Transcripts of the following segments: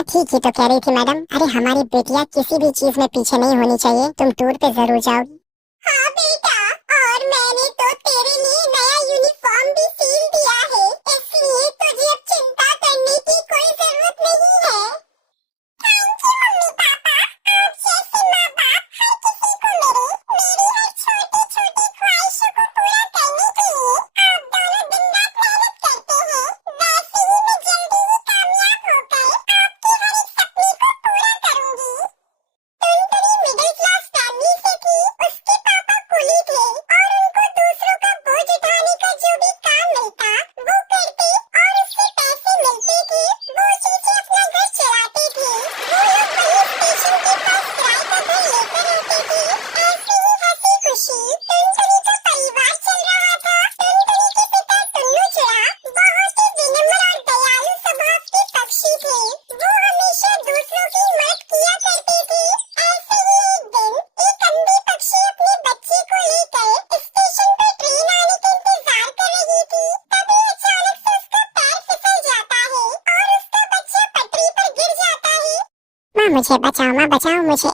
हाँ ठीक ही तो कह रही थी मैडम। अरे हमारी बेटियां किसी भी चीज में पीछे नहीं होनी चाहिए। तुम टूर पे जरूर जाओगी। हाँ बेटा, और मैंने तो तेरे लिए नया यूनिफॉर्म भी सील दिया है, इसलिए तुझे अब चिंता करने की कोई जरूरत नहीं है। Thank you mummy papa. आप जैसे माँ बाप हर किसी को मेरी हर छोटी छोटी ख्वाहिशों को पूरा करने के लिए आप दोनों दिन रात मेहनत करते हैं। वैसे ही मैं जल्दी ही कामयाब होकर आपके हर एक सपने को पूरा करूंगी। टुनटुनी मिडिल क्लास फैमिली से थी। उसके पापा कुली थे और उनको दूसरों का बोझ उठाने का जो भी काम मिलता वो करते और उससे पैसे मिलते थे वो चीजें अपना घर चलाते थे। वो लोग वही स्टेशन के पास किराए का घर लेकर रहते थे। ऐसे ही हंसी खुशी टुनटुनी का परिवार चल रहा था। टुनटुनी के पिता टुन्नू चुरा बहुत ही विनम्र और दयालु स्वभाव के पक्षी थे। वो हमेशा दूसरों की मदद किया करते थे। ऐसे ही एक दिन एक अंधी पक्षी अपने बच्चे को लेकर स्टेशन पर ट्रेन आने का इंतजार कर रही थी। तभी अचानक से उसका पैर फिसल जाता है और उसका बच्चा पटरी पर गिर जाता है। माँ मुझे बचाओ, माँ बचाओ मुझे।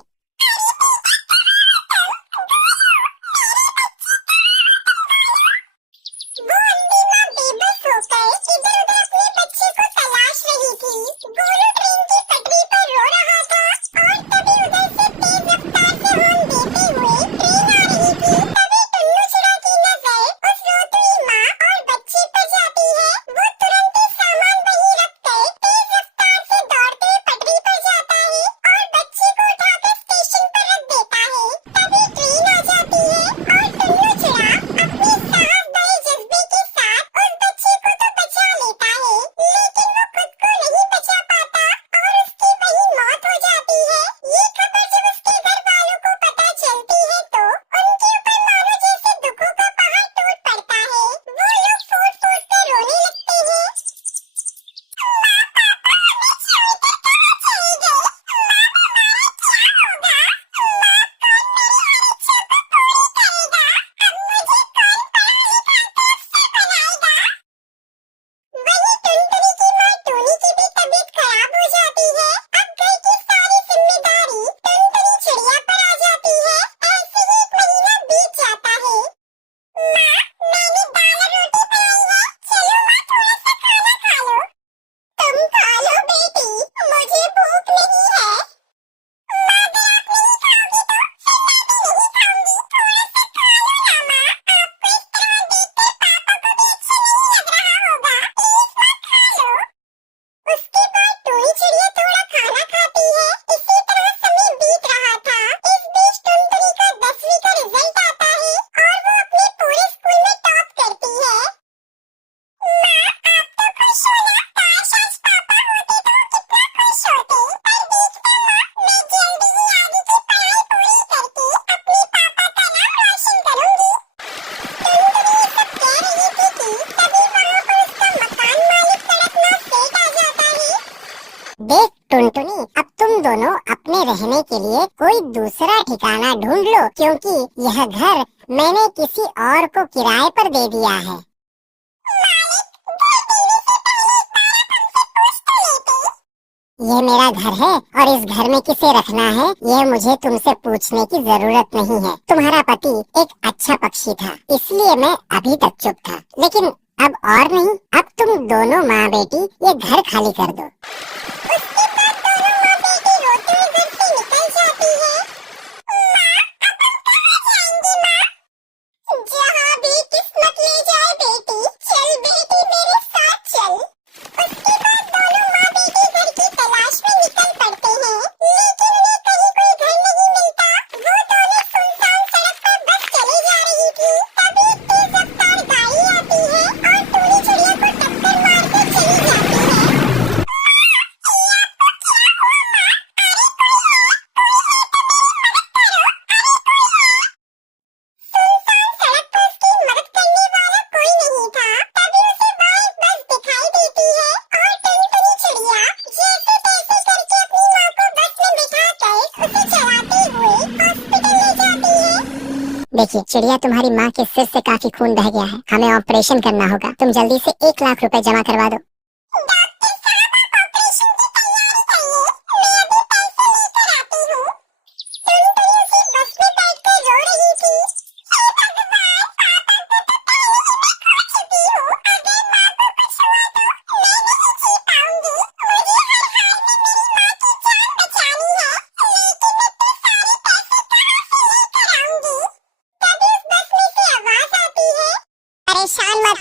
वो अंधी माँ बेबस होकर इधर उधर अपने बच्चे को तलाश रही थी। गोलू ट्रेन की पटरी पर रो रहा था और तभी उधर से तेज रफ्तार से हॉर्न देते हुए ट्रेन आ रही थी। तभी टुन्नू चुरा की नजर उस रोती हुई माँ और बच्चे पर जाती है। वो तुरंत ही सामान वहीं रखकर तेज रफ्तार से दौड़ते हुए पटरी पर जाता है और बच्चे को उठाकर स्टेशन पर रख देता है। तभी ट्रेन आ जाती है और टुन्नू चुरा अपने साहस भरे जज्बे के साथ उस बच्चे को तो बचा लेता है, लेकिन वो खुद को नहीं बचा पाता और उसकी वही मौत हो जाती है। ये खबर जब उसके घर वालों को पता चलती है तो उनके ऊपर मानो जैसे दुखों का पहाड़ टूट पड़ता है। वो लोग फूट फूट कर रोने लगते हैं। माँ पापा हमें छोड़कर कहाँ चले गए? माँ हमारा क्या होगा? माँ कौन मेरी हर इच्छा को पूरी करेगा? अब मुझे कौन पढ़ा लिखा के अफसर बनाएगा? वहीं टुनटुनी की माँ टोनी की भी तबीयत खराब हो जाती है। अब घर की सारी जिम्मेदारी टुनटुनी चिड़िया पर आ जाती है। ऐसे ही एक महीना बीत जाता है। माँ, मैंने दाल और रोटी बनाई है, चलो माँ थोड़ा सा खाना खा लो। तुम खा लो बेटी, मुझे भूख नहीं है। माँ अगर आप नहीं खाओगी तो फिर मैं भी नहीं खाऊंगी। थोड़ा सा खा लो ना माँ, आपको इस तरह देखकर पापा को भी अच्छा नहीं लग रहा होगा। प्लीज माँ खा लो। उसके बाद टोनी चिड़िया थोड़ा खाना खाती है। इसी तरह समय बीत रहा था। इस बीच टुनटुनी का 10वीं का रिजल्ट आता है और वो अपने पूरे स्कूल में टॉप करती है। माँ आप तो खुश हो ना? काश आज पापा होते तो कितना खुश होते। पर देखना माँ, मैं जल्दी ही आगे की पढ़ाई पूरी करके अपने पापा का नाम रोशन करूंगी। टुनटुनी ये सब कह रही थी कि तभी वहाँ पर उसका मकान मालिक कड़कनाथ सेठ आ जाता है। देख टुनटुनी, अब तुम दोनों अपने रहने के लिए कोई दूसरा ठिकाना ढूंढ लो, क्योंकि यह घर मैंने किसी और को किराए पर दे दिया है। ये मेरा घर है और इस घर में किसे रखना है ये मुझे तुमसे पूछने की जरूरत नहीं है। तुम्हारा पति एक अच्छा पक्षी था, इसलिए मैं अभी तक चुप था, लेकिन अब और नहीं। अब तुम दोनों माँ बेटी ये घर खाली कर दो। उसके बाद दोनों माँ बेटी रोते हुए घर से निकल जाती है। माँ अब हम कहाँ जाएंगे माँ? जहाँ भी किस्मत ले जाए बेटी, चल बेटी मेरे साथ चल। उसके बाद दोनों माँ बेटी घर की तलाश में निकल पड़ते हैं, लेकिन उन्हें कहीं कोई घर नहीं मिलता। वो दोनों सुनसान सड़क पर बस चले जा रही थी। तभी एक तेज रफ्तार गाड़ी आती है और टोनी चिड़िया को टक्कर मार के चली जाती है। सुनसान सड़क पर उसकी मदद करने वाला कोई नहीं था। तभी उसे वहाँ एक बस दिखाई देती है और टुनटुनी चिड़िया जैसे तैसे करके अपनी माँ को बस में बिठाकर उसे चलाते हुए हॉस्पिटल ले जाती है। देखिए चिड़िया, तुम्हारी माँ के सिर से काफी खून बह गया है, हमें ऑपरेशन करना होगा। तुम जल्दी से 1 लाख रुपए जमा करवा दो। डॉक्टर साहब आप ऑपरेशन की तैयारी करिए।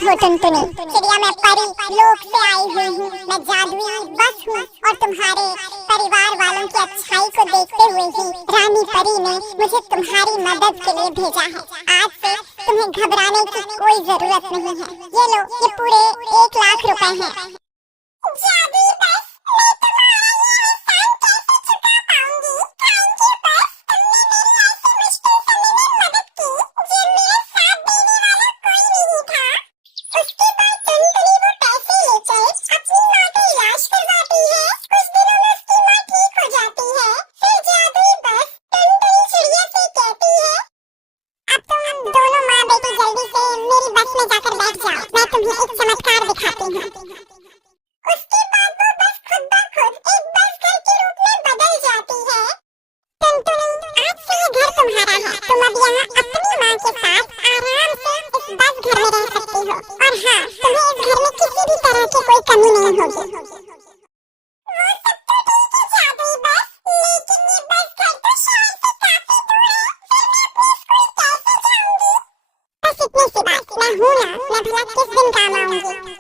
हो टुनटुनी, चिड़िया मैं परी लोक से आई हुई हूँ। मैं जादुई बस हूँ और तुम्हारे परिवार वालों की अच्छाई को देखते हुए ही रानी परी ने मुझे तुम्हारी मदद के लिए भेजा है। आज से तुम्हें घबराने की कोई जरूरत नहीं है। ये लो, ये पूरे 1 लाख रुपए हैं। जादुई बस, मैं तुम्हारा ये एहसान कैसे चुका पाऊंगी? थैंक यू बस, तुमने मेरी ऐसी मुश्किल समय में मदद की जब मेरा साथ देने वाला कोई नहीं था। उसके बाद टुनटुनी वो पैसे लेकर अपनी माँ का इलाज करवाती है। कुछ दिनों में उसकी माँ ठीक हो जाती है। फिर जादुई बस टुनटुनी चिड़िया से कहती है, अब तुम हम दोनों माँ बेटी जल्दी से मेरी बस में जाकर बैठ जाओ, मैं तुम्हें एक चमत्कार दिखाती हूँ। उसके बाद वो बस खुद ब खुद एक बस घर के रूप में बदल जाती है। टुनटुनी, आज से ये घर तुम्हारा है। तुम अब यहाँ अपनी माँ के साथ आराम से इस बस घर में रह सकती हो। और हाँ, तुम्हें इस घर में किसी भी तरह की कोई कमी नहीं होगी। वो सब तो ठीक है जादुई बस, लेकिन ये बस घर तो शहर से काफी दूर है। फिर मैं अपने स्कूल कैसे जाऊंगी? बस इतनी सी बात, मैं हूँ ना, मैं भला किस दिन काम आऊंगी।